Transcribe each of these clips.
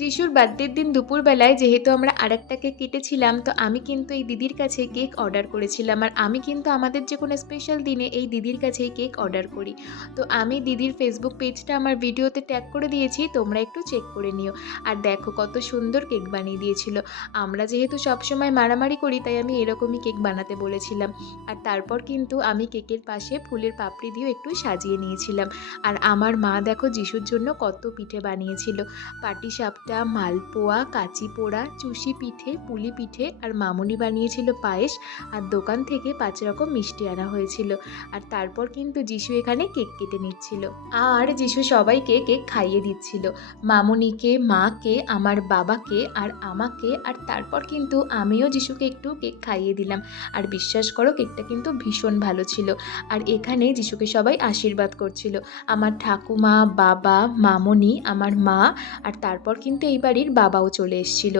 যিশুর বার্থডের দিন দুপুরবেলায় যেহেতু আমরা আরেকটা কেক কেটেছিলাম, তো আমি কিন্তু এই দিদির কাছে কেক অর্ডার করেছিলাম। আর আমি কিন্তু আমাদের যেকোনো স্পেশাল দিনে এই দিদির কাছেই কেক অর্ডার করি। তো আমি দিদির ফেসবুক পেজটা আমার ভিডিওতে ট্যাগ করে দিয়েছি, তোমরা একটু চেক করে নিও। আর দেখো কত সুন্দর কেক বানিয়ে দিয়েছিল। আমরা যেহেতু সবসময় মারামারি করি, তাই আমি এরকমই কেক বানাতে বলেছিলাম। আর তারপর কিন্তু আমি কেকের পাশে ফুলের পাপড়ি দিয়েও একটু সাজিয়ে নিয়েছিলাম। আর আমার মা দেখো যিশুর জন্য কত পিঠে বানিয়েছিল। পাটিসাপটা, মালপোয়া, কাঁচি পোড়া, চুষি পিঠে, পুলি পিঠে আর মামুনি বানিয়েছিল পায়েস। আর দোকান থেকে 5 রকম মিষ্টি আনা হয়েছিল। আর তারপর কিন্তু যিশু এখানে কেক কেটে নিচ্ছিল। আর যিশু সবাইকে কেক খাইয়ে দিচ্ছিল। মামুনিকে, মাকে, আমার বাবাকে আর আমাকে। আর তারপর কিন্তু আমিও যিশুকে একটু কেক খাইয়ে দিলাম। আর বিশ্বাস করো কেকটা কিন্তু ভীষণ ভালো ছিল। আর এখানে যিশুকে সবাই আশীর্বাদ করছিল। আমার ঠাকুমা, বাবা, মামুনি, আমার মা আর তারপর কিন্তু এই বাড়ির বাবাও চলে এসেছিল।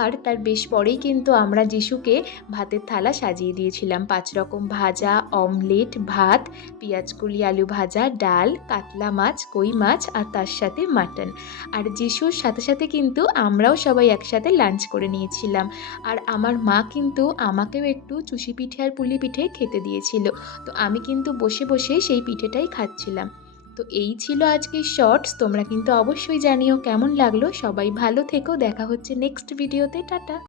আর তার বেশ পরেই কিন্তু আমরা যিশুকে ভাতের থালা সাজিয়ে দিয়েছিলাম। 5 রকম ভাজা, অমলেট, ভাত, পেঁয়াজকলি আলু ভাজা, ডাল, কাতলা মাছ, কই মাছ আর তার সাথে মাটন। আর যিশুর সাথে সাথে কিন্তু আমরাও সবাই একসাথে লাঞ্চ করে নিয়েছিলাম। আর আমার মা কিন্তু আমাকেও একটু চুষি পিঠে আর পুলি পিঠে খেতে দিয়েছিল। তো আমি কিন্তু বসে বসে সেই পিঠেটাই খাচ্ছিলাম। তো এই ছিল আজকের শর্টস। তোমরা কিন্তু অবশ্যই জানিও কেমন লাগলো। সবাই ভালো থেকো, দেখা হচ্ছে নেক্সট ভিডিওতে। টাটা।